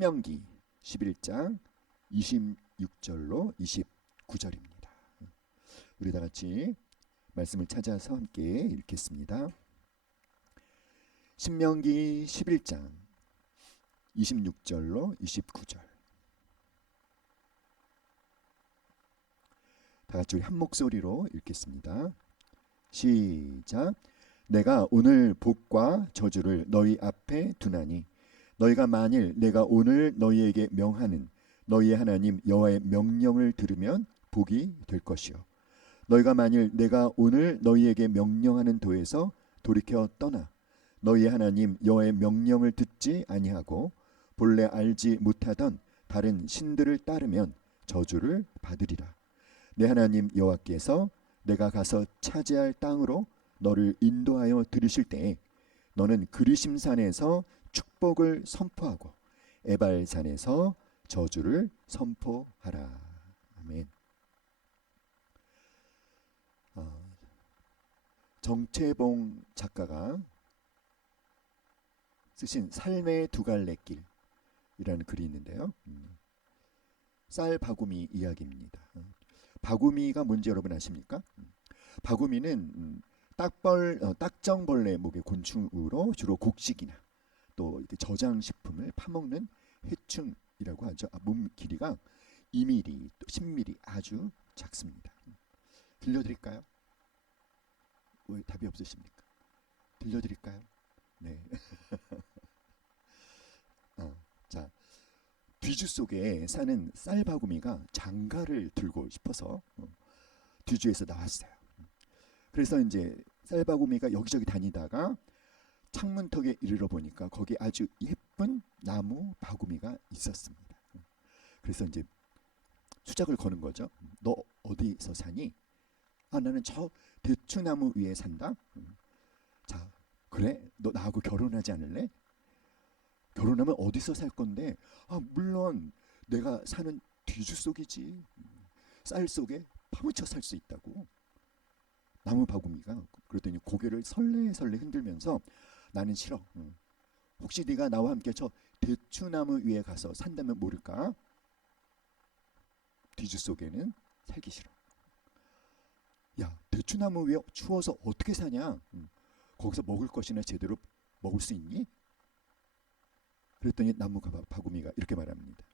신명기 11장 26절로 29절입니다. 우리 다 같이 말씀을 찾아서 함께 읽겠습니다. 신명기 11장 26절로 29절. 다 같이 우리 한 목소리로 읽겠습니다. 시작. 내가 오늘 복과 저주를 너희 앞에 두나니 너희가 만일 내가 오늘 너희에게 명하는 너희의 하나님 여호와의 명령을 들으면 복이 될 것이요 너희가 만일 내가 오늘 너희에게 명령하는 도에서 돌이켜 떠나 너희의 하나님 여호와의 명령을 듣지 아니하고 본래 알지 못하던 다른 신들을 따르면 저주를 받으리라. 내 하나님 여호와께서 내가 가서 차지할 땅으로 너를 인도하여 들이실 때에 너는 그리심산에서 축복을 선포하고 에발산에서 저주를 선포하라. 아멘. 정채봉 작가가 쓰신 삶의 두 갈래 길이라는 글이 있는데요. 쌀 바구미 이야기입니다. 바구미가 뭔지 여러분 아십니까? 바구미는 딱정벌레 목의 곤충으로 주로 곡식이나 또 저장식품을 파먹는 해충이라고 하죠. 몸 길이가 2mm, 또 10mm 아주 작습니다. 들려드릴까요? 왜 답이 없으십니까? 들려드릴까요? 네. 자, 뒤주 속에 사는 쌀바구미가 장가를 들고 싶어서 뒤주에서 나왔어요. 그래서 이제 쌀바구미가 여기저기 다니다가 창문턱에 이르러 보니까 거기 아주 예쁜 나무 바구미가 있었습니다. 그래서 이제 수작을 거는 거죠. 너 어디서 사니? 나는 저 대추나무 위에 산다. 자, 그래? 너 나하고 결혼하지 않을래? 결혼하면 어디서 살 건데? 물론 내가 사는 뒤주 속이지. 쌀 속에 파묻혀 살 수 있다고. 나무 바구미가 그랬더니 고개를 설레설레 흔들면서 나는 싫어. 혹시 네가 나와 함께 저 대추나무 위에 가서 산다면 모를까? 뒤주 속에는 살기 싫어. 야, 대추나무 위에 추워서 어떻게 사냐? 거기서 먹을 것이나 제대로 먹을 수 있니? 그랬더니 나무 바구미가 이렇게 말합니다.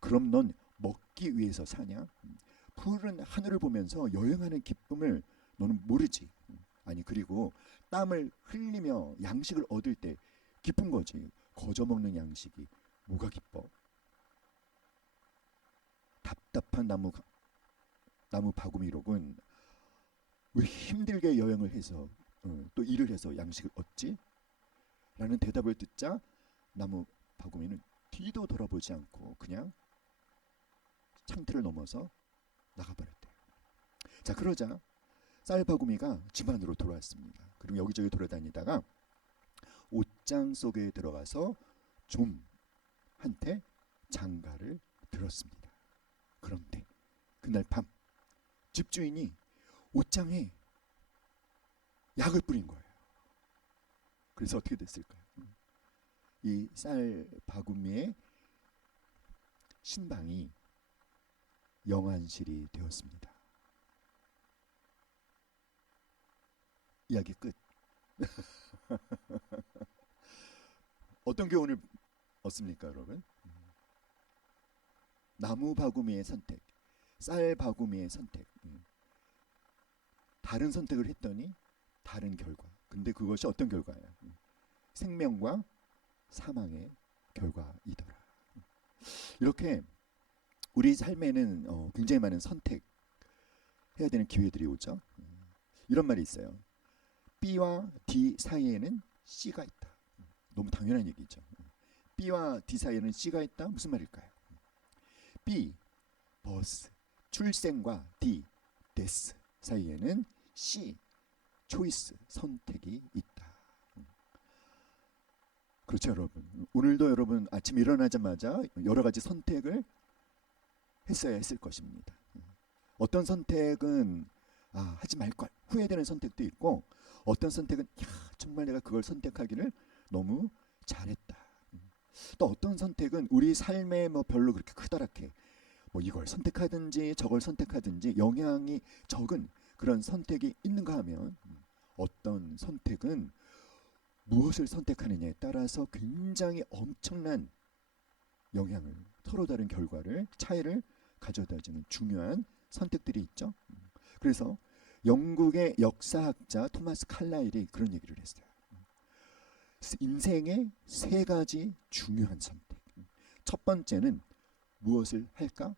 그럼 넌 먹기 위해서 사냐? 푸른 하늘을 보면서 여행하는 기쁨을 너는 모르지. 아니, 그리고 땀을 흘리며 양식을 얻을 때 기쁜 거지. 거저 먹는 양식이 뭐가 기뻐? 답답한 나무 바구미로군. 왜 힘들게 여행을 해서 또 일을 해서 양식을 얻지? 라는 대답을 듣자 나무 바구미는 뒤도 돌아보지 않고 그냥 창틀을 넘어서 나가버렸대요. 자, 그러자 쌀바구미가 집 안으로 돌아왔습니다. 그리고 여기저기 돌아다니다가 옷장 속에 들어가서 좀한테 장가를 들었습니다. 그런데 그날 밤 집주인이 옷장에 약을 뿌린 거예요. 그래서 어떻게 됐을까요? 이 쌀바구미의 신방이 영안실이 되었습니다. 이야기 끝. 어떤 교훈을 얻습니까, 여러분? 나무 바구미의 선택, 쌀 바구미의 선택. 다른 선택을 했더니 다른 결과. 근데 그것이 어떤 결과예요? 생명과 사망의 결과이더라. 이렇게 우리 삶에는 굉장히 많은 선택해야 되는 기회들이 오죠. 이런 말이 있어요. B와 D 사이에는 C가 있다. 너무 당연한 얘기죠. B와 D 사이에는 C가 있다. 무슨 말일까요? B, 버스, 출생과 D, 데스 사이에는 C, 초이스, 선택이 있다. 그렇죠, 여러분. 오늘도 여러분 아침 일어나자마자 여러 가지 선택을 했어야 했을 것입니다. 어떤 선택은 하지 말걸 후회되는 선택도 있고, 어떤 선택은 정말 내가 그걸 선택하기를 너무 잘했다. 또 어떤 선택은 우리 삶에 뭐 별로 그렇게 크다랗게 뭐 이걸 선택하든지 저걸 선택하든지 영향이 적은 그런 선택이 있는가 하면 어떤 선택은 무엇을 선택하느냐에 따라서 굉장히 엄청난 영향을, 서로 다른 결과를, 차이를 가져다주는 중요한 선택들이 있죠. 그래서 영국의 역사학자 토마스 칼라일이 그런 얘기를 했어요. 인생의 세 가지 중요한 선택. 첫 번째는 무엇을 할까?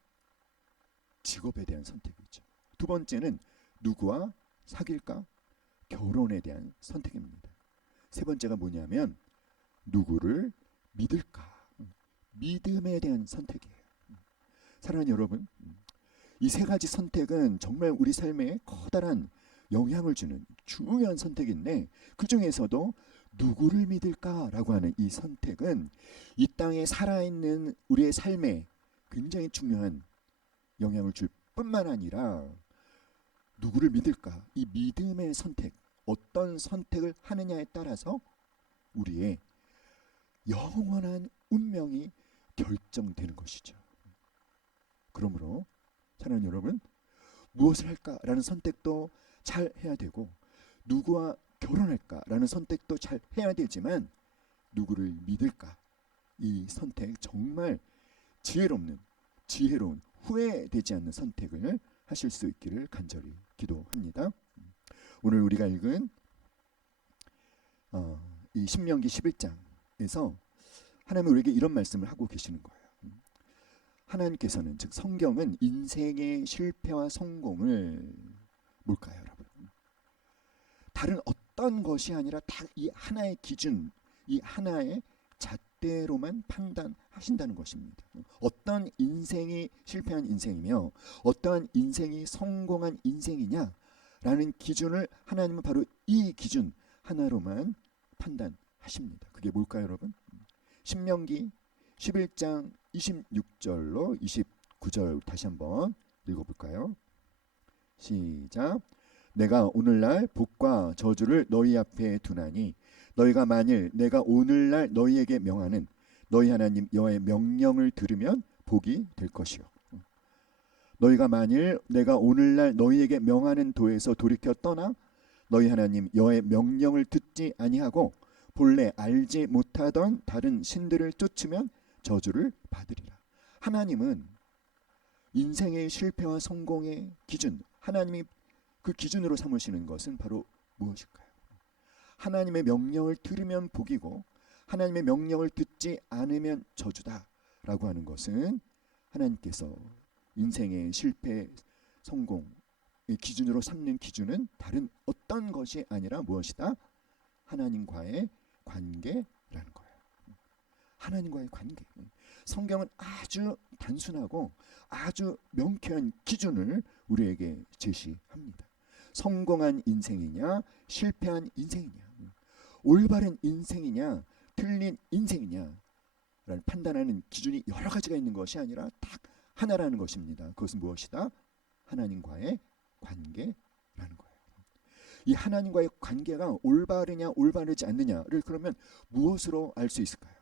직업에 대한 선택이죠. 두 번째는 누구와 사귈까? 결혼에 대한 선택입니다. 세 번째가 뭐냐면 누구를 믿을까? 믿음에 대한 선택이에요. 사랑하는 여러분, 이 세 가지 선택은 정말 우리 삶에 커다란 영향을 주는 중요한 선택인데 그 중에서도 누구를 믿을까라고 하는 이 선택은 이 땅에 살아있는 우리의 삶에 굉장히 중요한 영향을 줄 뿐만 아니라 누구를 믿을까? 이 믿음의 선택, 어떤 선택을 하느냐에 따라서 우리의 영원한 운명이 결정되는 것이죠. 그러므로 사랑하는 여러분, 무엇을 할까라는 선택도 잘 해야 되고 누구와 결혼할까라는 선택도 잘 해야 되지만 누구를 믿을까? 이 선택 정말 지혜로운 후회되지 않는 선택을 하실 수 있기를 간절히 기도합니다. 오늘 우리가 읽은 이 신명기 11장에서 하나님은 우리에게 이런 말씀을 하고 계시는 거예요. 하나님께서는, 즉 성경은 인생의 실패와 성공을 뭘까요, 여러분? 다른 어떤 것이 아니라 다 이 하나의 기준, 이 하나의 잣대로만 판단하신다는 것입니다. 어떤 인생이 실패한 인생이며 어떠한 인생이 성공한 인생이냐라는 기준을 하나님은 바로 이 기준 하나로만 판단하십니다. 그게 뭘까요, 여러분? 신명기 11장 26절로 29절 다시 한번 읽어볼까요? 시작. 내가 오늘날 복과 저주를 너희 앞에 두나니 너희가 만일 내가 오늘날 너희에게 명하는 너희 하나님 여호와의 명령을 들으면 복이 될 것이요. 너희가 만일 내가 오늘날 너희에게 명하는 도에서 돌이켜 떠나 너희 하나님 여호와의 명령을 듣지 아니하고 본래 알지 못하던 다른 신들을 쫓으면 저주를 받으리라. 하나님은 인생의 실패와 성공의 기준, 하나님이 그 기준으로 삼으시는 것은 바로 무엇일까요? 하나님의 명령을 들으면 복이고 하나님의 명령을 듣지 않으면 저주다라고 하는 것은 하나님께서 인생의 실패, 성공의 기준으로 삼는 기준은 다른 어떤 것이 아니라 무엇이다? 하나님과의 관계라는 거예요. 하나님과의 관계. 성경은 아주 단순하고 아주 명쾌한 기준을 우리에게 제시합니다. 성공한 인생이냐, 실패한 인생이냐, 올바른 인생이냐, 틀린 인생이냐 라는 판단하는 기준이 여러 가지가 있는 것이 아니라 딱 하나라는 것입니다. 그것은 무엇이다? 하나님과의 관계라는 거예요. 이 하나님과의 관계가 올바르냐 올바르지 않느냐를 그러면 무엇으로 알 수 있을까요?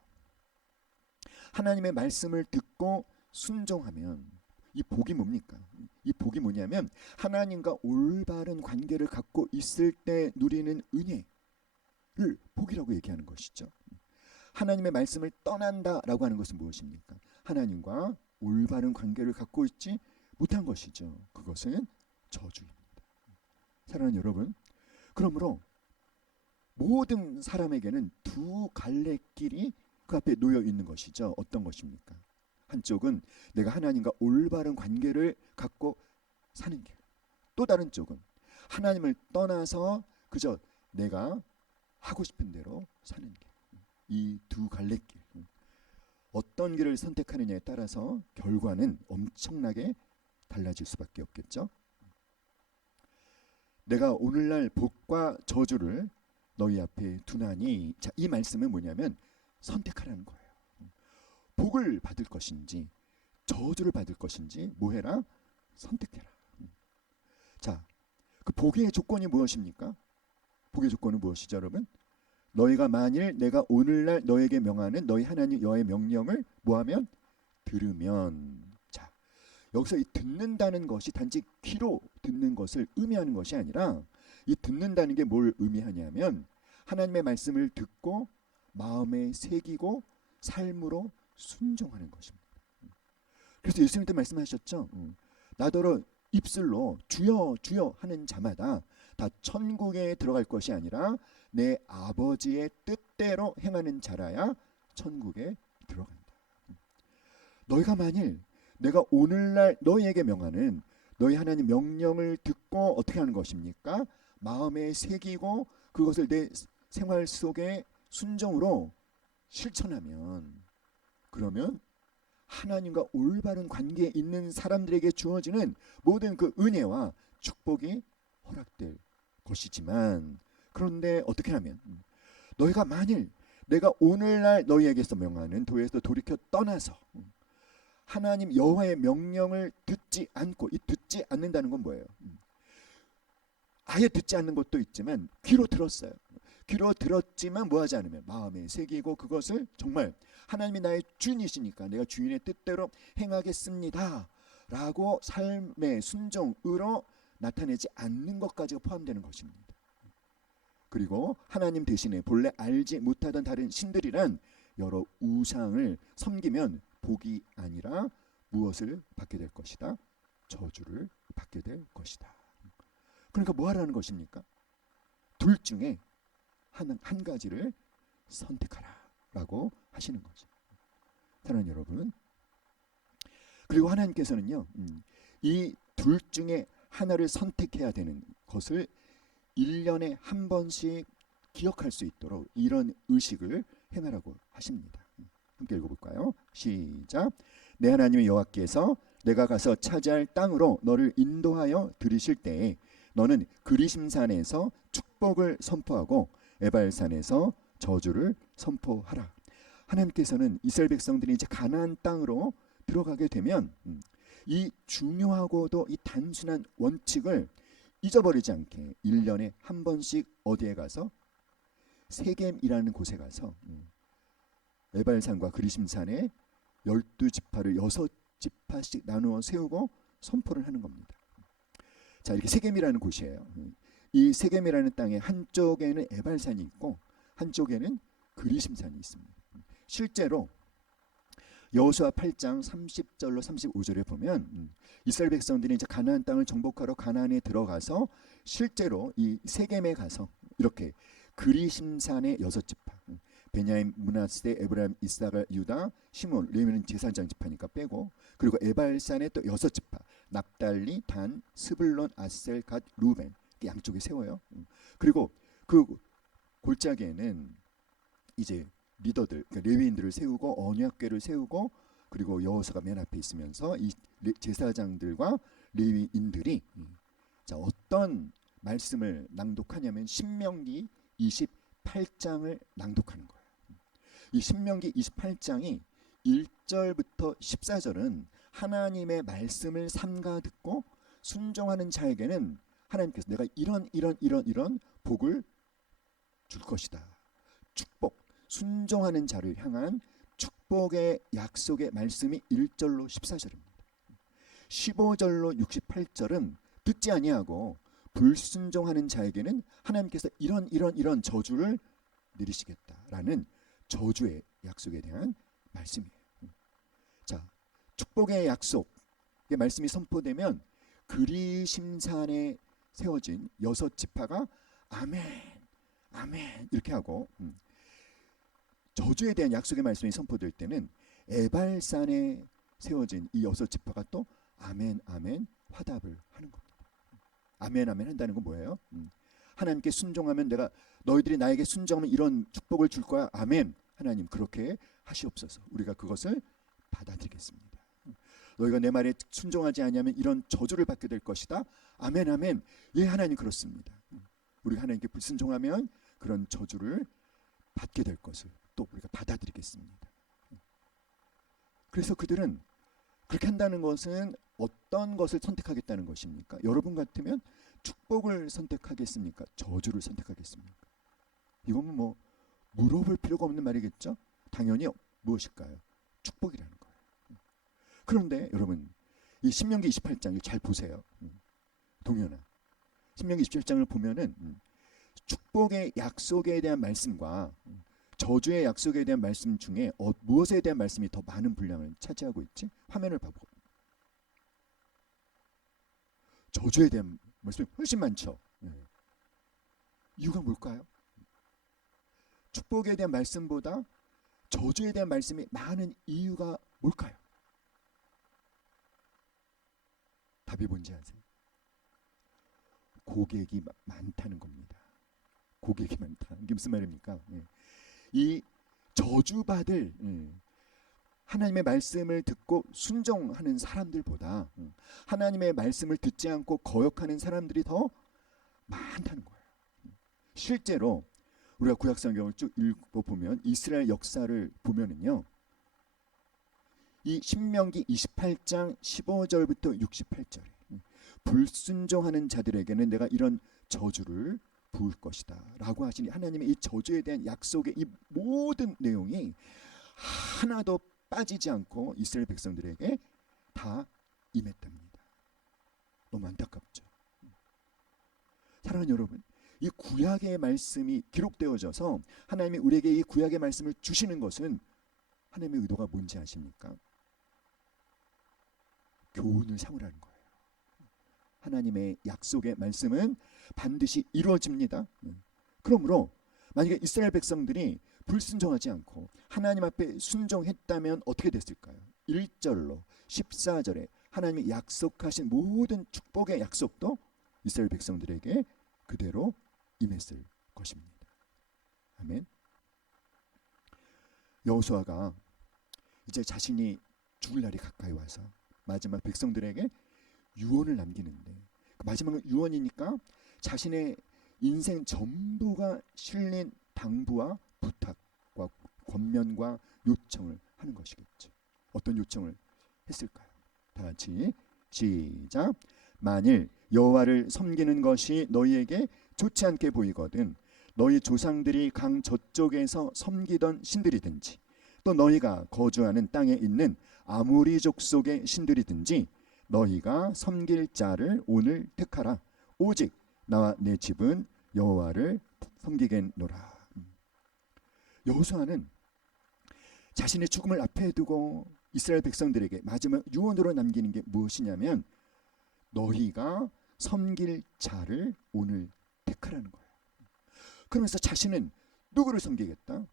하나님의 말씀을 듣고 순종하면 이 복이 뭡니까? 이 복이 뭐냐면 하나님과 올바른 관계를 갖고 있을 때 누리는 은혜를 복이라고 얘기하는 것이죠. 하나님의 말씀을 떠난다라고 하는 것은 무엇입니까? 하나님과 올바른 관계를 갖고 있지 못한 것이죠. 그것은 저주입니다. 사랑하는 여러분, 그러므로 모든 사람에게는 두 갈래 길이 그 앞에 놓여 있는 것이죠. 어떤 것입니까? 한쪽은 내가 하나님과 올바른 관계를 갖고 사는 길, 또 다른 쪽은 하나님을 떠나서 그저 내가 하고 싶은 대로 사는 길. 이 두 갈래 길, 어떤 길을 선택하느냐에 따라서 결과는 엄청나게 달라질 수밖에 없겠죠. 내가 오늘날 복과 저주를 너희 앞에 두나니, 자, 이 말씀은 뭐냐면 선택하라는 거예요. 복을 받을 것인지 저주를 받을 것인지 뭐해라? 선택해라. 자, 그 복의 조건이 무엇입니까? 복의 조건은 무엇이죠, 여러분? 너희가 만일 내가 오늘날 너에게 명하는 너희 하나님 여호와의 명령을 뭐하면 들으면. 자, 여기서 이 듣는다는 것이 단지 귀로 듣는 것을 의미하는 것이 아니라 이 듣는다는 게 뭘 의미하냐면 하나님의 말씀을 듣고 마음에 새기고 삶으로 순종하는 것입니다. 그래서 예수님도 말씀하셨죠. 나더러 입술로 주여 주여 하는 자마다 다 천국에 들어갈 것이 아니라 내 아버지의 뜻대로 행하는 자라야 천국에 들어간다. 너희가 만일 내가 오늘날 너희에게 명하는 너희 하나님 명령을 듣고 어떻게 하는 것입니까? 마음에 새기고 그것을 내 생활 속에 순종으로 실천하면, 그러면 하나님과 올바른 관계에 있는 사람들에게 주어지는 모든 그 은혜와 축복이 허락될 것이지만, 그런데 어떻게 하면 너희가 만일 내가 오늘날 너희에게서 명하는 도에서 돌이켜 떠나서 하나님 여호와의 명령을 듣지 않고, 이 듣지 않는다는 건 뭐예요? 아예 듣지 않는 것도 있지만 귀로 들었어요. 귀로 들었지만 뭐하지 않으면 마음에 새기고 그것을 정말 하나님이 나의 주인이시니까 내가 주인의 뜻대로 행하겠습니다 라고 삶의 순종으로 나타내지 않는 것까지가 포함되는 것입니다. 그리고 하나님 대신에 본래 알지 못하던 다른 신들이란 여러 우상을 섬기면 복이 아니라 무엇을 받게 될 것이다? 저주를 받게 될 것이다. 그러니까 뭐 하라는 것입니까? 둘 중에 한 가지를 선택하라 라고 하시는 거죠. 사랑하는 여러분, 그리고 하나님께서는요, 이 둘 중에 하나를 선택해야 되는 것을 1년에 한 번씩 기억할 수 있도록 이런 의식을 행하라고 하십니다. 함께 읽어볼까요? 시작. 내 하나님의 여호와께서 내가 가서 차지할 땅으로 너를 인도하여 들이실 때에 너는 그리심산에서 축복을 선포하고 에발산에서 저주를 선포하라. 하나님께서는 이스라엘 백성들이 이제 가나안 땅으로 들어가게 되면 이 중요하고도 이 단순한 원칙을 잊어버리지 않게 1년에 한 번씩 어디에 가서 세겜이라는 곳에 가서 에발산과 그리심산에 12지파를 6지파씩 나누어 세우고 선포를 하는 겁니다. 자, 이렇게 세겜이라는 곳이에요. 이 세겜이라는 땅에 한쪽에는 에발산이 있고 한쪽에는 그리심산이 있습니다. 실제로 여호수아 8장 30절로 35절에 보면 이스라엘 백성들이 이제 가나안 땅을 정복하러 가나안에 들어가서 실제로 이 세겜에 가서 이렇게 그리심산의 6지파, 베냐민, 므낫세, 에브라임, 이사갈, 유다, 시몬, 레위는 제사장 지파니까 빼고, 그리고 에발산의 또 6지파, 납달리, 단, 스불론, 아셀, 갓, 루벤 양쪽에 세워요. 그리고 그 골짜기에는 이제 리더들, 그러니까 레위인들을 세우고 언약궤를 세우고, 그리고 여호수아가 맨 앞에 있으면서 이 제사장들과 레위인들이 자, 어떤 말씀을 낭독하냐면 신명기 28장을 낭독하는 거예요. 이 신명기 28장이 1절부터 14절은 하나님의 말씀을 삼가 듣고 순종하는 자에게는 하나님께서 내가 이런 복을 줄 것이다. 축복, 순종하는 자를 향한 축복의 약속의 말씀이 1절로 14절입니다. 15절로 68절은 듣지 아니하고 불순종하는 자에게는 하나님께서 이런 저주를 내리시겠다라는 저주의 약속에 대한 말씀이에요. 자, 축복의 약속의 말씀이 선포되면 그리심산에 세워진 6지파가 아멘, 아멘 이렇게 하고, 저주에 대한 약속의 말씀이 선포될 때는 에발산에 세워진 이 6지파가 또 아멘, 아멘 화답을 하는 겁니다. 아멘, 아멘 한다는 건 뭐예요? 하나님께 순종하면 내가 너희들이 나에게 순종하면 이런 축복을 줄 거야. 아멘. 하나님 그렇게 하시옵소서. 우리가 그것을 받아들이겠습니다. 너희가 내 말에 순종하지 않으면 이런 저주를 받게 될 것이다. 아멘, 아멘. 예, 하나님 그렇습니다. 우리가 하나님께 불순종하면 그런 저주를 받게 될 것을 또 우리가 받아들이겠습니다. 그래서 그들은 그렇게 한다는 것은 어떤 것을 선택하겠다는 것입니까? 여러분 같으면 축복을 선택하겠습니까? 저주를 선택하겠습니까? 이건 뭐 물어볼 필요가 없는 말이겠죠. 당연히 무엇일까요? 축복이라는 거예요. 그런데 여러분, 이 신명기 28장을 잘 보세요. 동현아, 신명기 27장을 보면은 축복의 약속에 대한 말씀과 저주의 약속에 대한 말씀 중에 무엇에 대한 말씀이 더 많은 분량을 차지하고 있지? 화면을 봐보고. 저주에 대한 말씀이 훨씬 많죠. 이유가 뭘까요? 축복에 대한 말씀보다 저주에 대한 말씀이 많은 이유가 뭘까요? 답이 뭔지 아세요? 고객이 많다는 겁니다. 고객이 많다. 이게 무슨 말입니까? 이 저주받을 하나님의 말씀을 듣고 순종하는 사람들보다 하나님의 말씀을 듣지 않고 거역하는 사람들이 더 많다는 거예요. 실제로 우리가 구약성경을 쭉 읽어보면 이스라엘 역사를 보면은요, 이 신명기 28장 15절부터 68절에 불순종하는 자들에게는 내가 이런 저주를 부을 것이다 라고 하시니, 하나님의 이 저주에 대한 약속의 이 모든 내용이 하나도 빠지지 않고 이스라엘 백성들에게 다 임했답니다. 너무 안타깝죠. 사랑하는 여러분, 이 구약의 말씀이 기록되어져서 하나님이 우리에게 이 구약의 말씀을 주시는 것은 하나님의 의도가 뭔지 아십니까? 교훈을 삼으라는 거예요. 하나님의 약속의 말씀은 반드시 이루어집니다. 그러므로 만약에 이스라엘 백성들이 불순종하지 않고 하나님 앞에 순종했다면 어떻게 됐을까요? 1절로 14절에 하나님이 약속하신 모든 축복의 약속도 이스라엘 백성들에게 그대로 임했을 것입니다. 아멘. 여호수아가 이제 자신이 죽을 날이 가까이 와서 마지막 백성들에게 유언을 남기는데, 마지막은 유언이니까 자신의 인생 전부가 실린 당부와 부탁과 권면과 요청을 하는 것이겠죠. 어떤 요청을 했을까요? 다 같이 시작. 만일 여호와를 섬기는 것이 너희에게 좋지 않게 보이거든 너희 조상들이 강 저쪽에서 섬기던 신들이든지 또 너희가 거주하는 땅에 있는 아모리 족속의 신들이든지 너희가 섬길 자를 오늘 택하라. 오직 나와 내 집은 여호와를 섬기겠노라. 여호수아는 자신의 죽음을 앞에 두고 이스라엘 백성들에게 마지막 유언으로 남기는 게 무엇이냐면, 너희가 섬길 자를 오늘 택하라는 거예요. 그러면서 자신은 누구를 섬기겠다?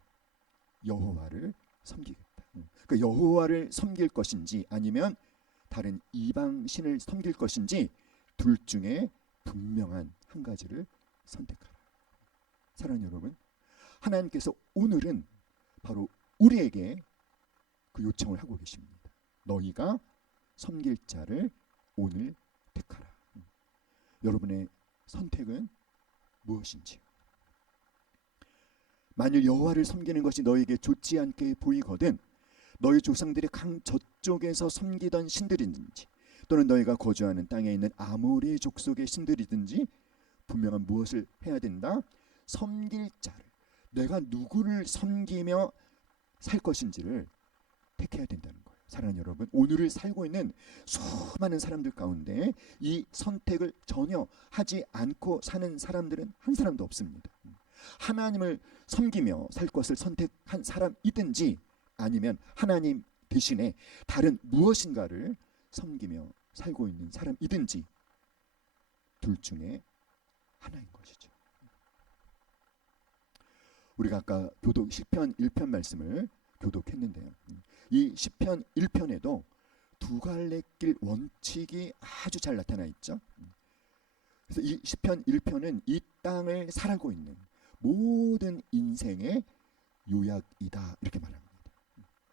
여호와를 섬기겠다. 그러니까 여호와를 섬길 것인지 아니면 다른 이방 신을 섬길 것인지 둘 중에 분명한 한 가지를 선택하라. 사랑하는 여러분, 하나님께서 오늘은 바로 우리에게 그 요청을 하고 계십니다. 너희가 섬길 자를 오늘 택하라. 여러분의 선택은 무엇인지요? 만일 여호와를 섬기는 것이 너에게 좋지 않게 보이거든 너희 조상들이 강 저쪽에서 섬기던 신들이든지 또는 너희가 거주하는 땅에 있는 아모리 족속의 신들이든지 분명한 무엇을 해야 된다? 섬길 자를, 내가 누구를 섬기며 살 것인지를 택해야 된다는 거예요. 사랑하는 여러분, 오늘을 살고 있는 수많은 사람들 가운데 이 선택을 전혀 하지 않고 사는 사람들은 한 사람도 없습니다. 하나님을 섬기며 살 것을 선택한 사람이든지 아니면 하나님 대신에 다른 무엇인가를 섬기며 살고 있는 사람이든지 둘 중에 하나인 것이죠. 우리가 아까 교독 시편 1편 말씀을 교독했는데요. 이 시편 1편에도 두 갈래 길 원칙이 아주 잘 나타나 있죠. 그래서 이 시편 1편은 이 땅을 살아가고 있는 모든 인생의 요약이다 이렇게 말합니다.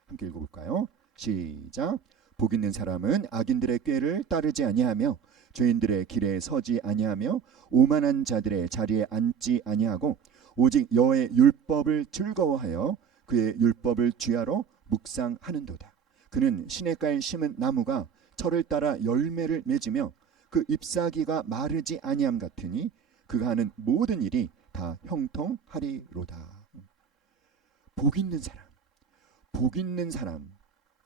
함께 읽어볼까요? 시작. 복 있는 사람은 악인들의 꾀를 따르지 아니하며 죄인들의 길에 서지 아니하며 오만한 자들의 자리에 앉지 아니하고 오직 여호와의 율법을 즐거워하여 그의 율법을 주야로 묵상하는도다. 그는 시냇가에 심은 나무가 철을 따라 열매를 맺으며 그 잎사귀가 마르지 아니함 같으니 그가 하는 모든 일이 다 형통하리로다. 복 있는 사람, 복 있는 사람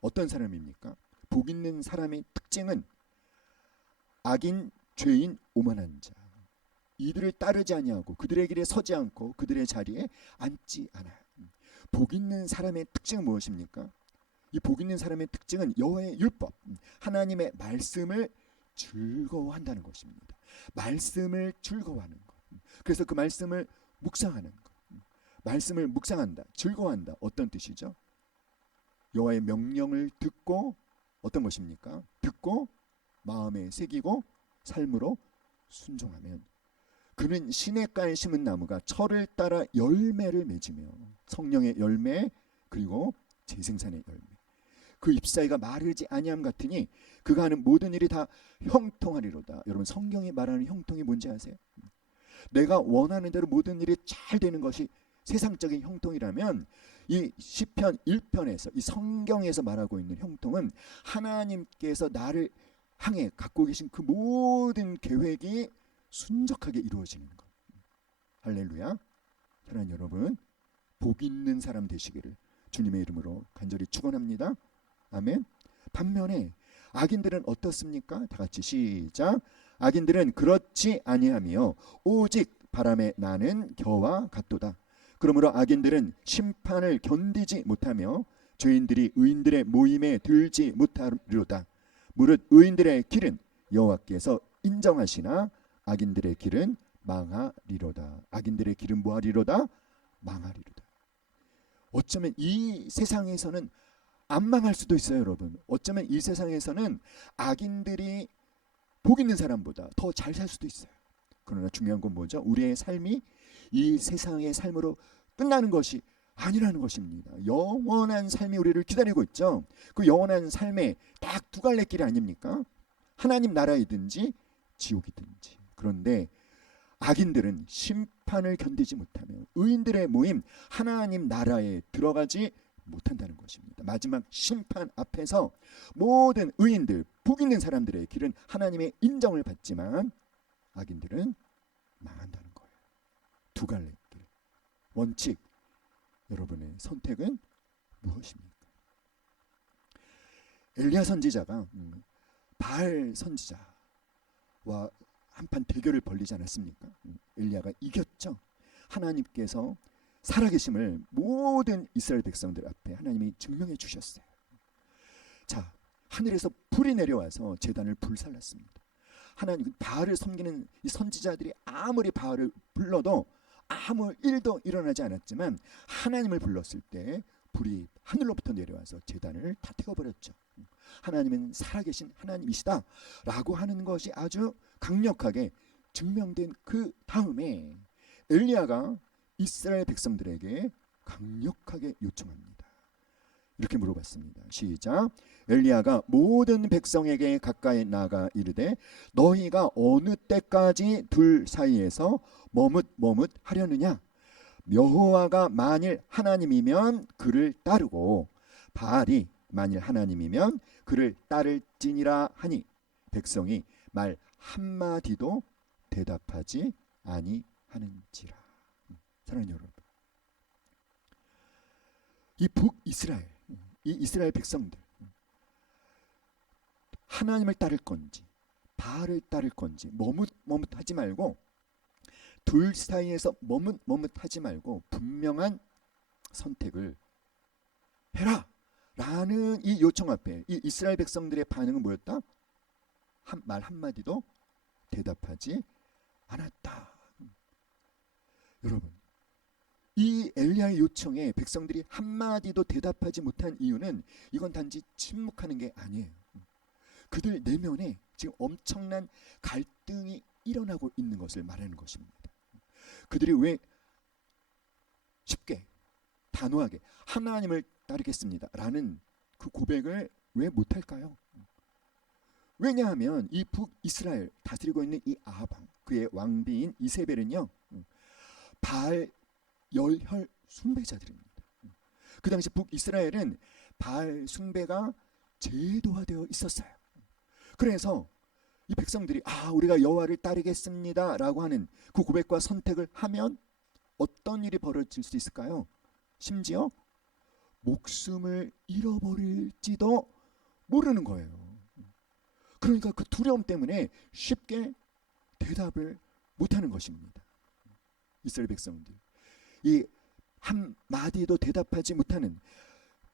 어떤 사람입니까? 복 있는 사람의 특징은 악인, 죄인, 오만한 자, 이들을 따르지 아니하고 그들의 길에 서지 않고 그들의 자리에 앉지 않아요. 복 있는 사람의 특징은 무엇입니까? 이 복 있는 사람의 특징은 여호와의 율법, 하나님의 말씀을 즐거워한다는 것입니다. 말씀을 즐거워하는 것. 그래서 그 말씀을 묵상하는 것. 말씀을 묵상한다, 즐거워한다. 어떤 뜻이죠? 여호와의 명령을 듣고 어떤 것입니까? 듣고 마음에 새기고 삶으로 순종하면 그는 시냇가에 심은 나무가 철을 따라 열매를 맺으며 성령의 열매 그리고 재생산의 열매 그 잎사이가 마르지 아니함 같으니 그가 하는 모든 일이 다 형통하리로다. 여러분 성경이 말하는 형통이 뭔지 아세요? 내가 원하는 대로 모든 일이 잘 되는 것이 세상적인 형통이라면 이 시편 1편에서 이 성경에서 말하고 있는 형통은 하나님께서 나를 향해 갖고 계신 그 모든 계획이 순적하게 이루어지는 것. 할렐루야. 사랑하는 여러분, 복 있는 사람 되시기를 주님의 이름으로 간절히 축원합니다. 아멘. 반면에 악인들은 어떻습니까? 다 같이 시작. 악인들은 그렇지 아니하며 오직 바람에 나는 겨와 같도다. 그러므로 악인들은 심판을 견디지 못하며 죄인들이 의인들의 모임에 들지 못하리로다. 무릇 의인들의 길은 여호와께서 인정하시나 악인들의 길은 망하리로다. 악인들의 길은 뭐하리로다? 망하리로다. 어쩌면 이 세상에서는 안 망할 수도 있어요, 여러분. 어쩌면 이 세상에서는 악인들이 복 있는 사람보다 더 잘 살 수도 있어요. 그러나 중요한 건 뭐죠? 우리의 삶이 이 세상의 삶으로 끝나는 것이 아니라는 것입니다. 영원한 삶이 우리를 기다리고 있죠. 그 영원한 삶에 딱 두 갈래 길이 아닙니까? 하나님 나라이든지 지옥이든지. 그런데 악인들은 심판을 견디지 못하며 의인들의 모임 하나님 나라에 들어가지 못한다는 것입니다. 마지막 심판 앞에서 모든 의인들, 복 있는 사람들의 길은 하나님의 인정을 받지만 악인들은 망한다는 거예요. 두 갈래 길. 원칙, 여러분의 선택은 무엇입니까? 엘리야 선지자가 바알 선지자와 한판 대결을 벌리지 않았습니까? 엘리야가 이겼죠. 하나님께서 살아계심을 모든 이스라엘 백성들 앞에 하나님이 증명해 주셨어요. 자, 하늘에서 불이 내려와서 제단을 불살랐습니다. 하나님 바알을 섬기는 이 선지자들이 아무리 바알을 불러도 아무 일도 일어나지 않았지만 하나님을 불렀을 때 불이 하늘로부터 내려와서 제단을 다 태워버렸죠. 하나님은 살아계신 하나님이시다 라고 하는 것이 아주 강력하게 증명된 그 다음에 엘리야가 이스라엘 백성들에게 강력하게 요청합니다. 이렇게 물어봤습니다. 시작. 엘리야가 모든 백성에게 가까이 나가 이르되 너희가 어느 때까지 둘 사이에서 머뭇머뭇 하려느냐? 여호와가 만일 하나님이면 그를 따르고 바알이 만일 하나님이면 그를 따를지니라 하니 백성이 말 한마디도 대답하지 아니하는지라. 사랑하는 여러분, 이 북이스라엘, 이 이스라엘 백성들 하나님을 따를 건지 바알을 따를 건지 머뭇머뭇하지 말고 둘 사이에서 머뭇머뭇하지 말고 분명한 선택을 해라 라는 이 요청 앞에 이 이스라엘 백성들의 반응은 뭐였다? 말 한마디도 대답하지 않았다. 여러분, 이 엘리야의 요청에 백성들이 한마디도 대답하지 못한 이유는 이건 단지 침묵하는 게 아니에요. 그들 내면에 지금 엄청난 갈등이 일어나고 있는 것을 말하는 것입니다. 그들이 왜 쉽게 단호하게 하나님을 따르겠습니다 라는 그 고백을 왜 못할까요? 왜냐하면 이 북이스라엘 다스리고 있는 이 아합 그의 왕비인 이세벨은요 바알 열혈 숭배자들입니다. 그 당시 북이스라엘은 바알 숭배가 제도화되어 있었어요. 그래서 이 백성들이 우리가 여호와를 따르겠습니다 라고 하는 그 고백과 선택을 하면 어떤 일이 벌어질 수 있을까요? 심지어 목숨을 잃어버릴지도 모르는 거예요. 그러니까 그 두려움 때문에 쉽게 대답을 못하는 것입니다. 이스라엘 백성들, 이 한마디도 대답하지 못하는,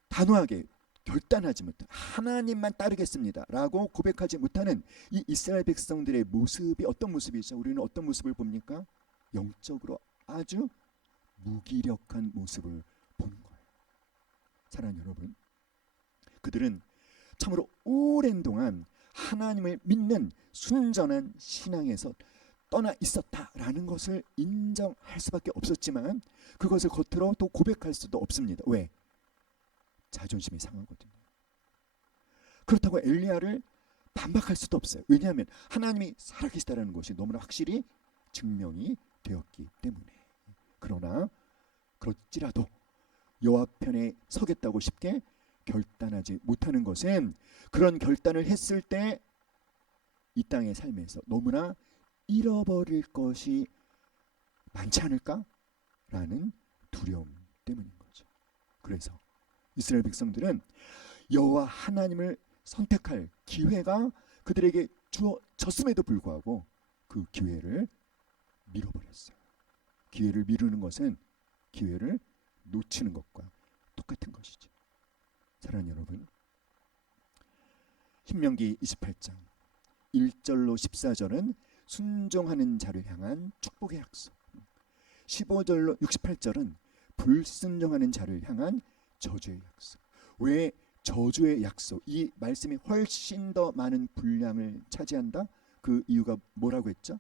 단호하게 결단하지 못한, 하나님만 따르겠습니다 라고 고백하지 못하는 이 이스라엘 백성들의 모습이 어떤 모습이죠? 우리는 어떤 모습을 봅니까? 영적으로 아주 무기력한 모습을 보는 거예요. 사랑하는 여러분, 그들은 참으로 오랜 동안 하나님을 믿는 순전한 신앙에서 떠나 있었다라는 것을 인정할 수밖에 없었지만 그것을 겉으로 또 고백할 수도 없습니다. 왜? 자존심이 상하거든요. 그렇다고 엘리야를 반박할 수도 없어요. 왜냐하면 하나님이 살아계시다는 것이 너무나 확실히 증명이 되었기 때문에. 그러나 그렇지라도 여호와 편에 서겠다고 쉽게 결단하지 못하는 것은 그런 결단을 했을 때 이 땅의 삶에서 너무나 잃어버릴 것이 많지 않을까라는 두려움 때문인 거죠. 그래서 이스라엘 백성들은 여호와 하나님을 선택할 기회가 그들에게 주어졌음에도 불구하고 그 기회를 밀어버렸어요. 기회를 미루는 것은 기회를 놓치는 것과 똑같은 것이죠. 사랑하는 여러분, 신명기 28장 1절로 14절은 순종하는 자를 향한 축복의 약속, 15절로 68절은 불순종하는 자를 향한 저주의 약속. 왜 저주의 약속? 이 말씀이 훨씬 더 많은 분량을 차지한다? 그 이유가 뭐라고 했죠?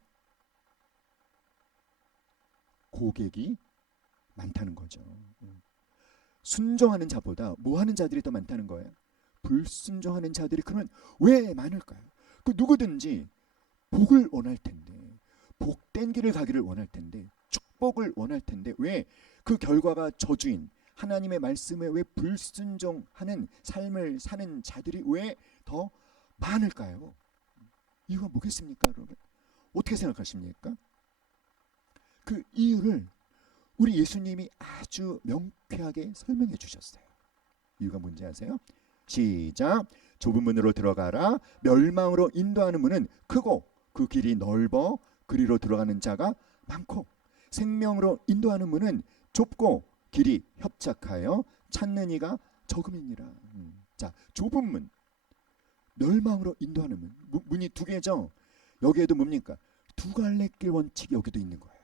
고객이 많다는 거죠. 순종하는 자보다 뭐 하는 자들이 더 많다는 거예요? 불순종하는 자들이. 그러면 왜 많을까요? 그 누구든지 복을 원할 텐데, 복된 길을 가기를 원할 텐데, 축복을 원할 텐데 왜 그 결과가 저주인 하나님의 말씀에 왜 불순종하는 삶을 사는 자들이 왜 더 많을까요? 이유가 뭐겠습니까, 여러분? 어떻게 생각하십니까? 그 이유를 우리 예수님이 아주 명쾌하게 설명해 주셨어요. 이유가 뭔지 아세요? 시작. 좁은 문으로 들어가라. 멸망으로 인도하는 문은 크고 그 길이 넓어 그리로 들어가는 자가 많고 생명으로 인도하는 문은 좁고 길이 협착하여 찾는 이가 적음이니라. 자, 좁은 문, 멸망으로 인도하는 문. 문이 두 개죠. 여기에도 뭡니까? 두 갈래 길 원칙이 여기도 있는 거예요.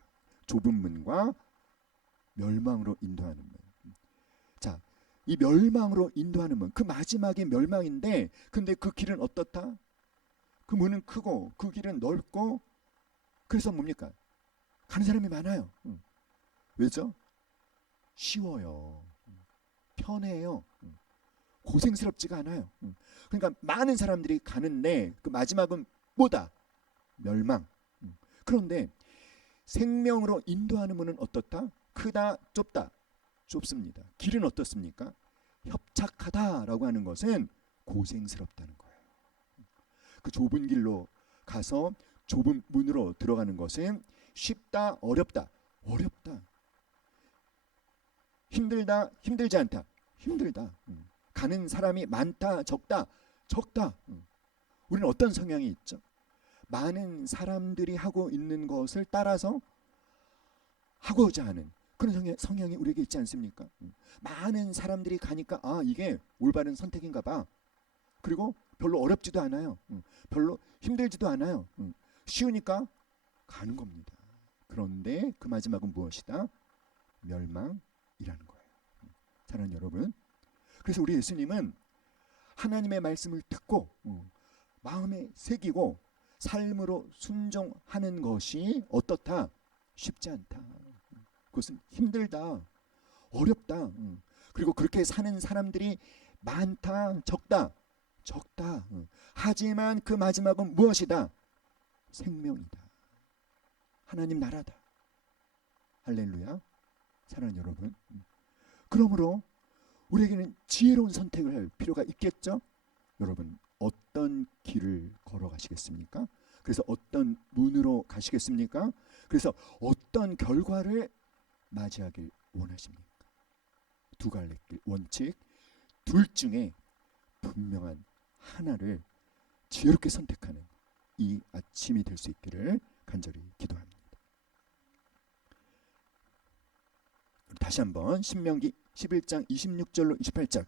좁은 문과 멸망으로 인도하는 문. 자, 이 멸망으로 인도하는 문, 그 마지막이 멸망인데 근데 그 길은 어떻다? 그 문은 크고 그 길은 넓고 그래서 뭡니까? 가는 사람이 많아요. 왜죠? 쉬워요. 편해요. 고생스럽지가 않아요. 그러니까 많은 사람들이 가는데 그 마지막은 뭐다? 멸망. 그런데 생명으로 인도하는 문은 어떻다? 크다, 좁다. 좁습니다. 길은 어떻습니까? 협착하다라고 하는 것은 고생스럽다는 거예요. 그 좁은 길로 가서 좁은 문으로 들어가는 것은 쉽다, 어렵다. 어렵다. 힘들다, 힘들지 않다. 힘들다. 가는 사람이 많다, 적다. 적다. 우리는 어떤 성향이 있죠? 많은 사람들이 하고 있는 것을 따라서 하고자 하는 그런 성향이 우리에게 있지 않습니까? 많은 사람들이 가니까 아, 이게 올바른 선택인가 봐. 그리고 별로 어렵지도 않아요. 별로 힘들지도 않아요. 쉬우니까 가는 겁니다. 그런데 그 마지막은 무엇이다? 멸망이라는 거예요. 사랑하는 여러분, 그래서 우리 예수님은 하나님의 말씀을 듣고 마음에 새기고 삶으로 순종하는 것이 어떻다? 쉽지 않다. 그것은 힘들다, 어렵다. 그리고 그렇게 사는 사람들이 많다, 적다, 적다. 하지만 그 마지막은 무엇이다? 생명이다. 하나님 나라다. 할렐루야. 사랑하는 여러분, 그러므로 우리에게는 지혜로운 선택을 할 필요가 있겠죠. 여러분, 어떤 길을 걸어가시겠습니까? 그래서 어떤 문으로 가시겠습니까? 그래서 어떤 결과를 맞이하길 원하십니까? 두 갈래 길 원칙 둘 중에 분명한 하나를 지혜롭게 선택하는 이 아침이 될 수 있기를 간절히 기도합니다. 다시 한번 신명기 11장 26절로 28절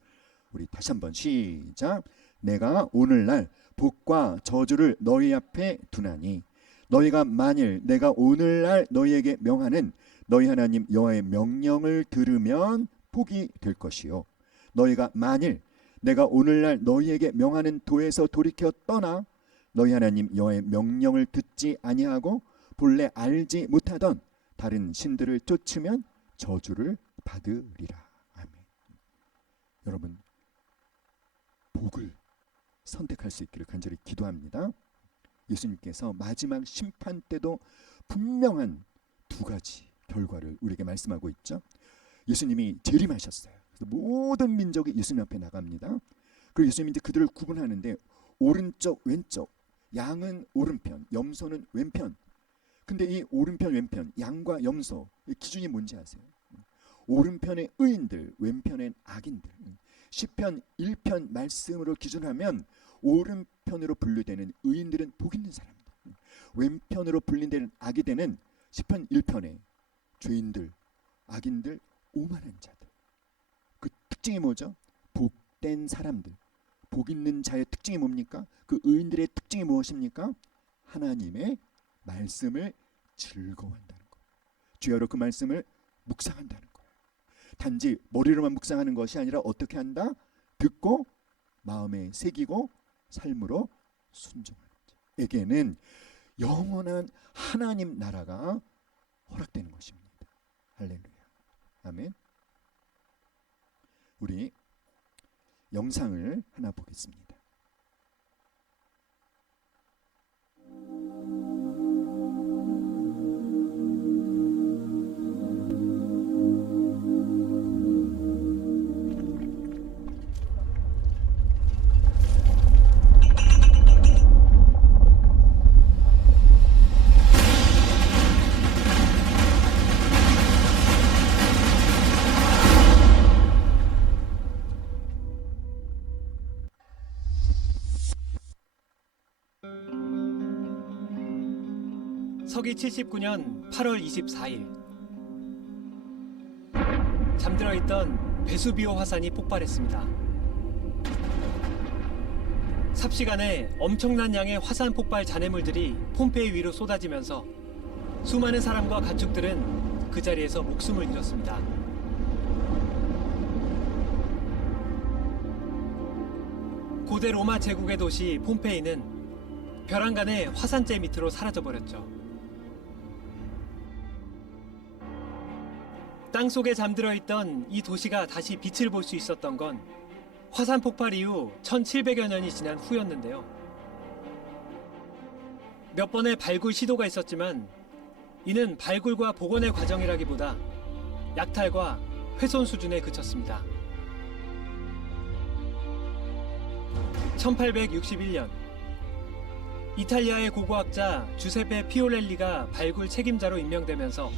우리 다시 한번 시작. 내가 오늘날 복과 저주를 너희 앞에 두나니 너희가 만일 내가 오늘날 너희에게 명하는 너희 하나님 여호와의 명령을 들으면 복이 될 것이요 너희가 만일 내가 오늘날 너희에게 명하는 도에서 돌이켜 떠나 너희 하나님 여호와의 명령을 듣지 아니하고 본래 알지 못하던 다른 신들을 쫓으면 저주를 받으리라. 아멘. 여러분 복을 선택할 수 있기를 간절히 기도합니다. 예수님께서 마지막 심판 때도 분명한 두 가지 결과를 우리에게 말씀하고 있죠. 예수님이 재림하셨어요. 그래서 모든 민족이 예수님 앞에 나갑니다. 그리고 예수님이 이제 그들을 구분하는데 오른쪽 왼쪽 양은 오른편 염소는 왼편. 근데 이 오른편 왼편 양과 염소 기준이 뭔지 아세요? 오른편의 의인들 왼편엔 악인들. 시편 1편 말씀으로 기준하면 오른편으로 분류되는 의인들은 복 있는 사람들, 왼편으로 분류되는 악이 되는 시편 1편의 죄인들, 악인들, 오만한 자들. 그 특징이 뭐죠? 복된 사람들, 복 있는 자의 특징이 뭡니까? 그 의인들의 특징이 무엇입니까? 하나님의 말씀을 즐거워한다는 거예요. 주야로 그 말씀을 묵상한다는 거예요. 단지 머리로만 묵상하는 것이 아니라 어떻게 한다? 듣고 마음에 새기고 삶으로 순종하는 자에게는 영원한 하나님 나라가 허락되는 것입니다. 할렐루야. 아멘. 우리 영상을 하나 보겠습니다. 서기 79년 8월 24일 잠들어 있던 베수비오 화산이 폭발했습니다. 삽시간에 엄청난 양의 화산 폭발 잔해물들이 폼페이 위로 쏟아지면서 수많은 사람과 가축들은 그 자리에서 목숨을 잃었습니다. 고대 로마 제국의 도시 폼페이는 벼랑간의 화산재 밑으로 사라져버렸죠. 땅속에 잠들어 있던 이 도시가 다시 빛을 볼 수 있었던 건 화산 폭발 이후 1700여 년이 지난 후였는데요. 몇 번의 발굴 시도가 있었지만 이는 발굴과 복원의 과정이라기보다 약탈과 훼손 수준에 그쳤습니다. 1861년 이탈리아의 고고학자 주세페 피오렐리가 발굴 책임자로 임명되면서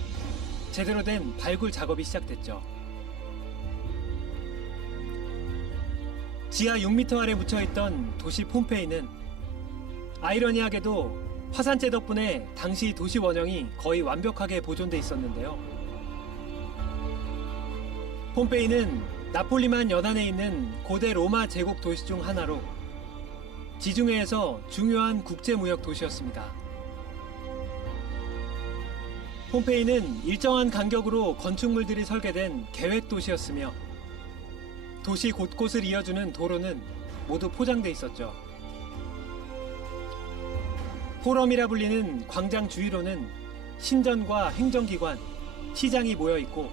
제대로 된 발굴 작업이 시작됐죠. 지하 6m 아래 묻혀있던 도시 폼페이는 아이러니하게도 화산재 덕분에 당시 도시 원형이 거의 완벽하게 보존돼 있었는데요. 폼페이는 나폴리만 연안에 있는 고대 로마 제국 도시 중 하나로 지중해에서 중요한 국제무역 도시였습니다. 폼페이는 일정한 간격으로 건축물들이 설계된 계획 도시였으며 도시 곳곳을 이어주는 도로는 모두 포장돼 있었죠. 포럼이라 불리는 광장 주위로는 신전과 행정기관, 시장이 모여 있고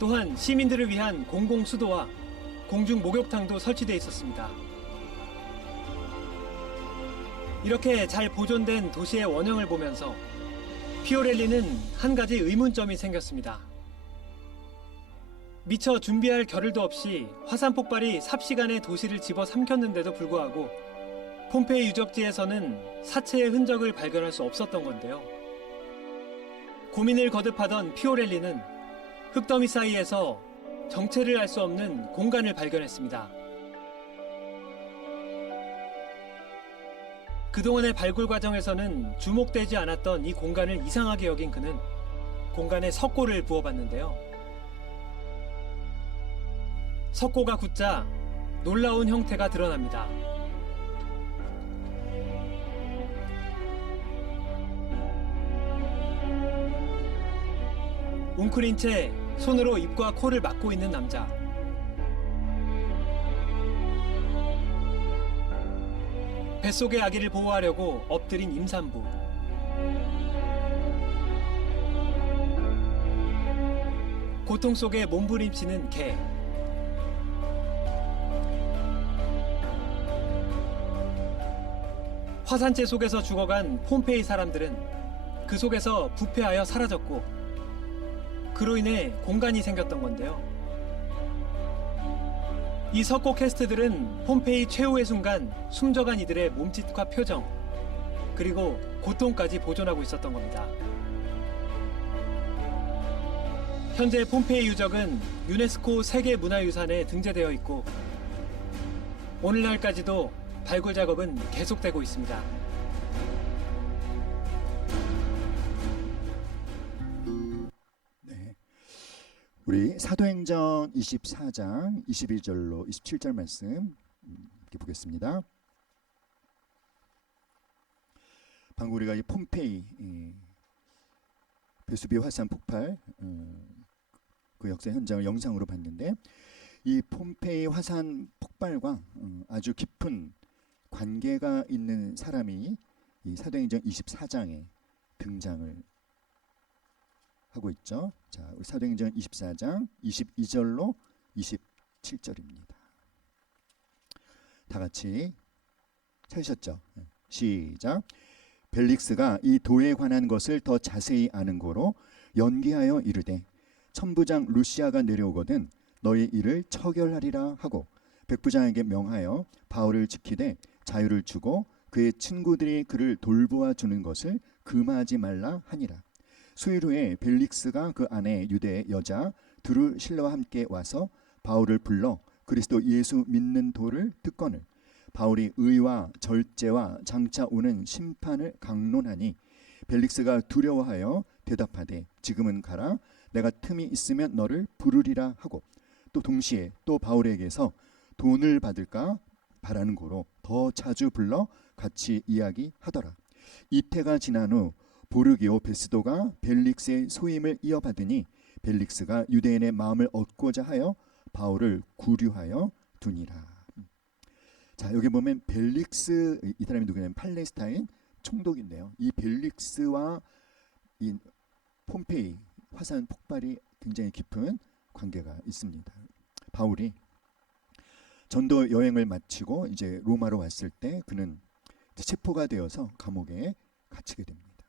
또한 시민들을 위한 공공수도와 공중 목욕탕도 설치돼 있었습니다. 이렇게 잘 보존된 도시의 원형을 보면서 피오렐리는 한 가지 의문점이 생겼습니다. 미처 준비할 겨를도 없이 화산 폭발이 삽시간에 도시를 집어삼켰는데도 불구하고 폼페이 유적지에서는 사체의 흔적을 발견할 수 없었던 건데요. 고민을 거듭하던 피오렐리는 흙더미 사이에서 정체를 알 수 없는 공간을 발견했습니다. 그동안의 발굴 과정에서는 주목되지 않았던 이 공간을 이상하게 여긴 그는 공간에 석고를 부어봤는데요. 석고가 굳자 놀라운 형태가 드러납니다. 웅크린 채 손으로 입과 코를 막고 있는 남자. 뱃속의 아기를 보호하려고 엎드린 임산부. 고통 속에 몸부림치는 개. 화산재 속에서 죽어간 폼페이 사람들은 그 속에서 부패하여 사라졌고 그로 인해 공간이 생겼던 건데요. 이 석고 캐스트들은 폼페이 최후의 순간 숨져간 이들의 몸짓과 표정 그리고 고통까지 보존하고 있었던 겁니다. 현재 폼페이 유적은 유네스코 세계문화유산에 등재되어 있고 오늘날까지도 발굴 작업은 계속되고 있습니다. 네. 우리 사도행전 24장 21절로 27절 말씀 이렇게 보겠습니다. 방금 우리가 이 폼페이 베수비 화산 폭발 그 역사 현장을 영상으로 봤는데 이 폼페이 화산 폭발과 아주 깊은 관계가 있는 사람이 이 사도행전 24장에 등장을 하고 있죠. 자, 우리 사도행전 24장 22절로 27절입니다. 다 같이 찾으셨죠? 시작. 벨릭스가 이 도에 관한 것을 더 자세히 아는 고로 연기하여 이르되 천부장 루시아가 내려오거든 너희 일을 처결하리라 하고 백부장에게 명하여 바울을 지키되 자유를 주고 그의 친구들이 그를 돌보아 주는 것을 금하지 말라 하니라. 수일 후에 벨릭스가 그 안에 유대의 여자 드루실라와 함께 와서 바울을 불러 그리스도 예수 믿는 도를 듣거늘 바울이 의와 절제와 장차 오는 심판을 강론하니 벨릭스가 두려워하여 대답하되 지금은 가라 내가 틈이 있으면 너를 부르리라 하고 또 동시에 또 바울에게서 돈을 받을까 바라는 고로 더 자주 불러 같이 이야기하더라. 이태가 지난 후 보르기오 베스도가 벨릭스의 소임을 이어받으니 벨릭스가 유대인의 마음을 얻고자 하여 바울을 구류하여 두니라. 자, 여기 보면 벨릭스 이 사람이 누구냐면 팔레스타인 총독인데요. 이 벨릭스와 이 폼페이 화산 폭발이 굉장히 깊은 관계가 있습니다. 바울이 전도 여행을 마치고 이제 로마로 왔을 때 그는 체포가 되어서 감옥에 갇히게 됩니다.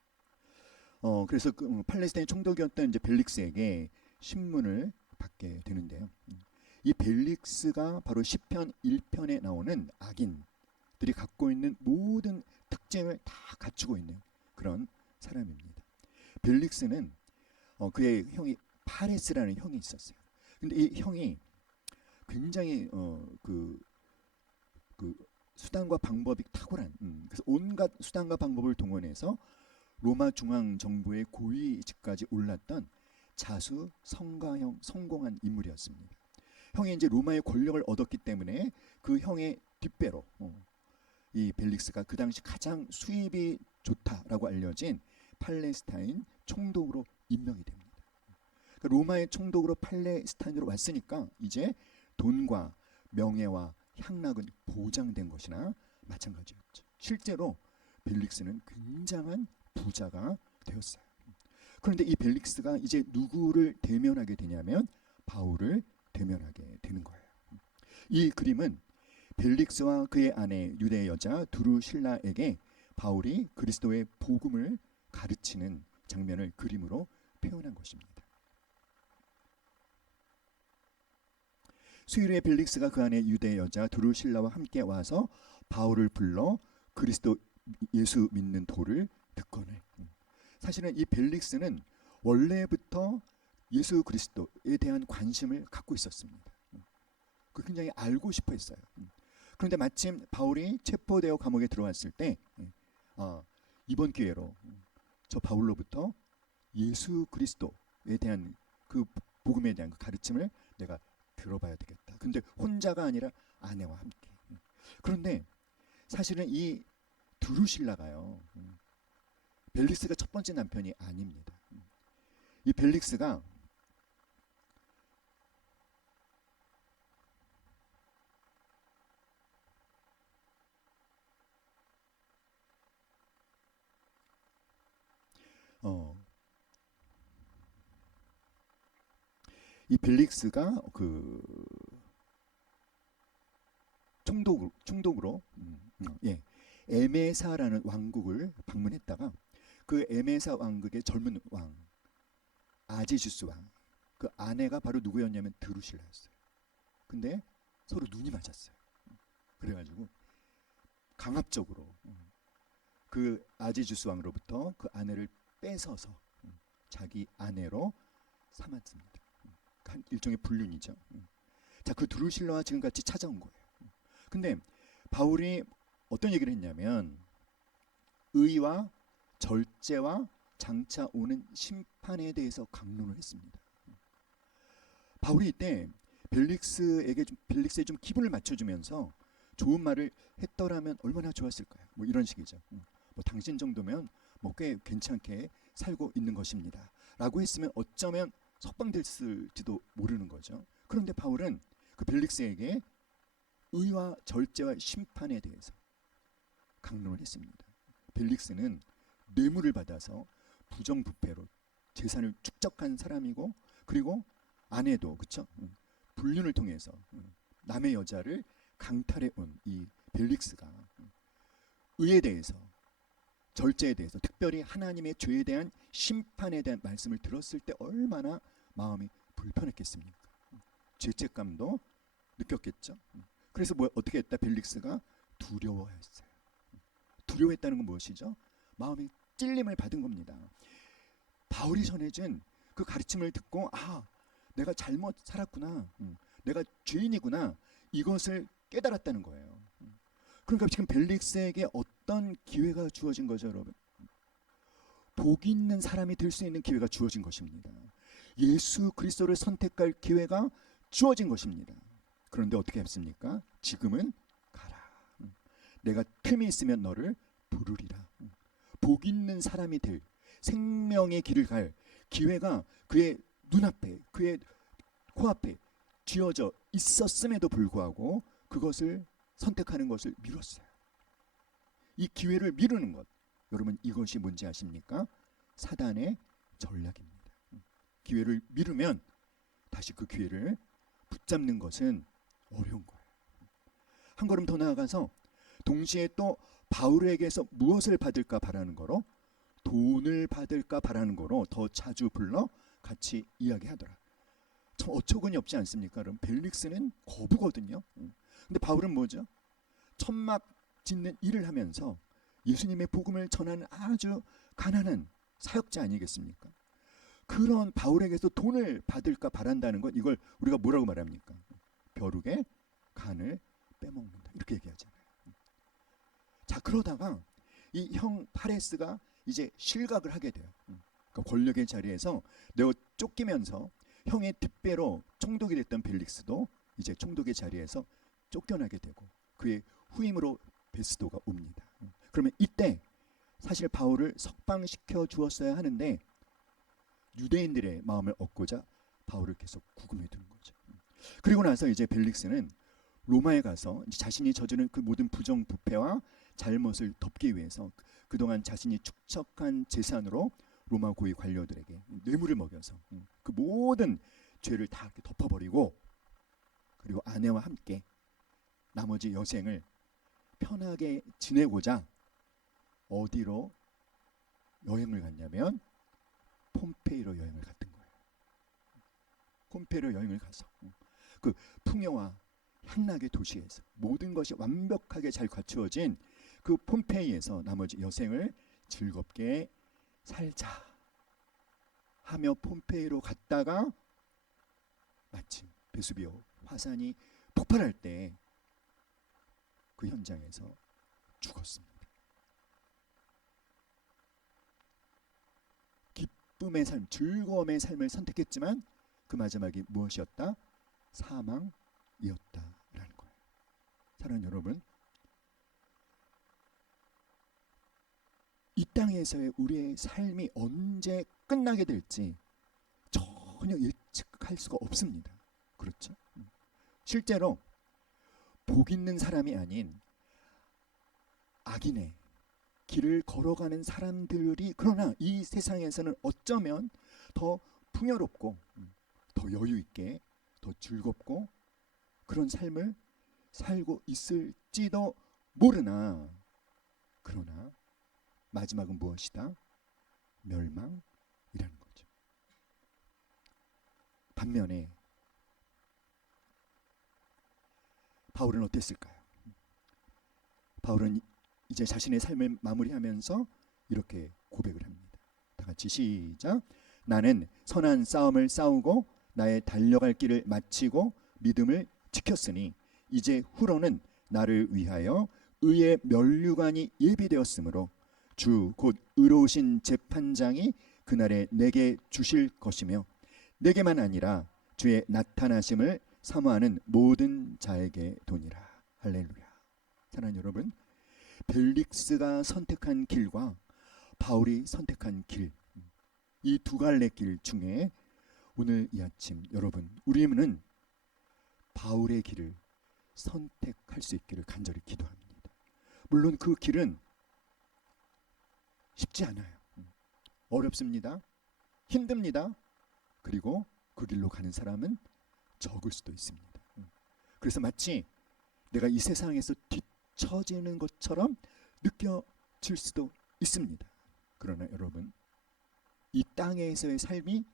그래서 그 팔레스타인 총독이었던 이제 벨릭스에게 신문을 받게 되는데요. 이 벨릭스가 바로 시편 1편에 나오는 악인들이 갖고 있는 모든 특징을 다 갖추고 있는 그런 사람입니다. 벨릭스는 그의 형이 파레스라는 형이 있었어요. 근데 이 형이 굉장히 그 수단과 방법이 탁월한 그래서 온갖 수단과 방법을 동원해서 로마 중앙 정부의 고위직까지 올랐던 자수 성가형 성공한 인물이었습니다. 형이 이제 로마의 권력을 얻었기 때문에 그 형의 뒷배로 이 벨릭스가 그 당시 가장 수입이 좋다라고 알려진 팔레스타인 총독으로 임명이 됩니다. 그러니까 로마의 총독으로 팔레스타인으로 왔으니까 이제 돈과 명예와 향락은 보장된 것이나 마찬가지였죠. 실제로 벨릭스는 굉장한 부자가 되었어요. 그런데 이 벨릭스가 이제 누구를 대면하게 되냐면 바울을 대면하게 되는 거예요. 이 그림은 벨릭스와 그의 아내 유대 여자 두루실라에게 바울이 그리스도의 복음을 가르치는 장면을 그림으로 표현한 것입니다. 수요일에 벨릭스가 그 안에 유대 여자 두루실라와 함께 와서 바울을 불러 그리스도 예수 믿는 도를 듣거늘. 사실은 이 벨릭스는 원래부터 예수 그리스도에 대한 관심을 갖고 있었습니다. 그 굉장히 알고 싶어 했어요. 그런데 마침 바울이 체포되어 감옥에 들어왔을 때 이번 기회로 저 바울로부터 예수 그리스도에 대한 그 복음에 대한 그 가르침을 내가 들어봐야 되겠다. 근데 혼자가 아니라 아내와 함께. 그런데 사실은 이 드루실라가요, 벨릭스가 첫 번째 남편이 아닙니다. 이 벨릭스가 이 벨릭스가 그 총독으로 예, 에메사라는 왕국을 방문했다가 그 에메사 왕국의 젊은 왕 아제주스 왕, 그 아내가 바로 누구였냐면 드루실라였어요. 근데 서로 눈이 맞았어요. 그래가지고 강압적으로 그 아제주스 왕으로부터 그 아내를 뺏어서 자기 아내로 삼았습니다. 한 일종의 불륜이죠. 자, 그 드루실라와 지금 같이 찾아온 거예요. 근데 바울이 어떤 얘기를 했냐면 의와 절제와 장차 오는 심판에 대해서 강론을 했습니다. 바울이 이때 벨릭스에 좀 기분을 맞춰주면서 좋은 말을 했더라면 얼마나 좋았을까요? 뭐 이런 식이죠. 뭐 당신 정도면 뭐 꽤 괜찮게 살고 있는 것입니다. 라고 했으면 어쩌면 석방됐을지도 모르는 거죠. 그런데 바울은 그 벨릭스에게 의와 절제와 심판에 대해서 강론을 했습니다. 벨릭스는 뇌물을 받아서 부정부패로 재산을 축적한 사람이고, 그리고 아내도 그쵸? 불륜을 통해서 남의 여자를 강탈해 온 이 벨릭스가 의에 대해서, 절제에 대해서, 특별히 하나님의 죄에 대한 심판에 대한 말씀을 들었을 때 얼마나 마음이 불편했겠습니까? 죄책감도 느꼈겠죠. 그래서 어떻게 했다? 벨릭스가 두려워했어요. 두려워했다는 건 무엇이죠? 마음이 찔림을 받은 겁니다. 바울이 전해준 그 가르침을 듣고 내가 잘못 살았구나, 내가 죄인이구나, 이것을 깨달았다는 거예요. 그러니까 지금 벨릭스에게 어떤 기회가 주어진 거죠, 여러분? 복 있는 사람이 될 수 있는 기회가 주어진 것입니다. 예수 그리스도를 선택할 기회가 주어진 것입니다. 그런데 어떻게 했습니까? 지금은 가라. 내가 틈이 있으면 너를 부르리라. 복 있는 사람이 될, 생명의 길을 갈 기회가 그의 눈앞에, 그의 코앞에 쥐어져 있었음에도 불구하고 그것을 선택하는 것을 미뤘어요. 이 기회를 미루는 것, 여러분 이것이 뭔지 아십니까? 사단의 전략입니다. 기회를 미루면 다시 그 기회를 붙잡는 것은 어려운 거예요. 한 걸음 더 나아가서 동시에 또 바울에게서 무엇을 받을까 바라는 거로, 돈을 받을까 바라는 거로 더 자주 불러 같이 이야기하더라. 참 어처구니 없지 않습니까? 그럼 벨릭스는 거부거든요. 근데 바울은 뭐죠? 천막 짓는 일을 하면서 예수님의 복음을 전하는 아주 가난한 사역자 아니겠습니까? 그런 바울에게서 돈을 받을까 바란다는 것, 이걸 우리가 뭐라고 말합니까? 벼룩의 간을 빼먹는다, 이렇게 얘기하잖아요. 자, 그러다가 이 형 파레스가 이제 실각을 하게 돼요. 그러니까 권력의 자리에서 내가 쫓기면서 형의 특배로 총독이 됐던 벨릭스도 이제 총독의 자리에서 쫓겨나게 되고 그의 후임으로 베스도가 옵니다. 그러면 이때 사실 바울을 석방시켜 주었어야 하는데 유대인들의 마음을 얻고자 바울을 계속 구금해 두는 거죠. 그리고 나서 이제 벨릭스는 로마에 가서 자신이 저지른 그 모든 부정부패와 잘못을 덮기 위해서 그동안 자신이 축적한 재산으로 로마 고위 관료들에게 뇌물을 먹여서 그 모든 죄를 다 이렇게 덮어버리고, 그리고 아내와 함께 나머지 여생을 편하게 지내고자 어디로 여행을 갔냐면 폼페이로 여행을 갔던 거예요. 폼페이로 여행을 가서 그 풍요와 향락의 도시에서 모든 것이 완벽하게 잘 갖추어진 그 폼페이에서 나머지 여생을 즐겁게 살자 하며 폼페이로 갔다가 마침 베수비오 화산이 폭발할 때 그 현장에서 죽었습니다. 기쁨의 삶, 즐거움의 삶을 선택했지만 그 마지막이 무엇이었다? 사망이었다라는 거예요. 사랑하는 여러분, 이 땅에서의 우리의 삶이 언제 끝나게 될지 전혀 예측할 수가 없습니다. 그렇죠? 실제로 복 있는 사람이 아닌 악인의 길을 걸어가는 사람들이 그러나 이 세상에서는 어쩌면 더 풍요롭고 더 여유 있게 더 즐겁고 그런 삶을 살고 있을지도 모르나 그러나 마지막은 무엇이다? 멸망이라는 거죠. 반면에 바울은 어땠을까요? 바울은 이제 자신의 삶을 마무리하면서 이렇게 고백을 합니다. 다 같이 시작. 나는 선한 싸움을 싸우고 나의 달려갈 길을 마치고 믿음을 지켰으니 이제 후로는 나를 위하여 의의 면류관이 예비되었으므로 주 곧 의로우신 재판장이 그날에 내게 주실 것이며 내게만 아니라 주의 나타나심을 사모하는 모든 자에게 도니라. 할렐루야. 사랑하는 여러분, 벨릭스가 선택한 길과 바울이 선택한 길, 이 두 갈래 길 중에 오늘 이 아침 여러분, 우리는 바울의 길을 선택할 수 있기를 간절히 기도합니다. 물론 그 길은 쉽지 않아요. 어렵습니다. 힘듭니다. 그리고 그 길로 가는 사람은 적을 수도 있습니다. 그래서 마치 내가 이 세상에서 뒤처지는 것처럼 느껴질 수도 있습니다. 그러나 여러분, 이 땅에서의 삶이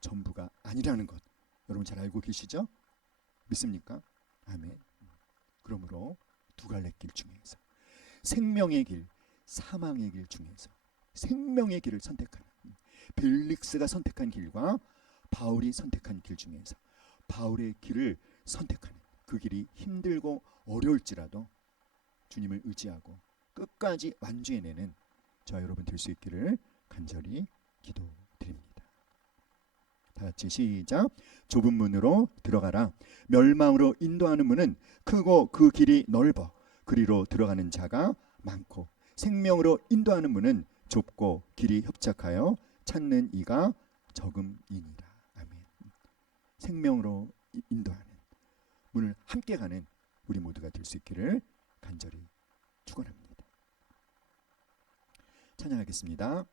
전부가 아니라는 것 여러분 잘 알고 계시죠? 믿습니까? 아멘. 그러므로 두 갈래 길 중에서 생명의 길, 사망의 길 중에서 생명의 길을 선택하는 벨릭스가 선택한 길과 바울이 선택한 길 중에서 바울의 길을 선택하는 그 길이 힘들고 어려울지라도 주님을 의지하고 끝까지 완주해내는 저와 여러분 될 수 있기를 간절히 기도드립니다. 다 같이 시작. 좁은 문으로 들어가라. 멸망으로 인도하는 문은 크고 그 길이 넓어 그리로 들어가는 자가 많고 생명으로 인도하는 문은 좁고 길이 협착하여 찾는 이가 적음이니라. 아멘. 생명으로 인도하는 문을 함께 가는 우리 모두가 될 수 있기를 간절히 축원합니다. 찬양하겠습니다.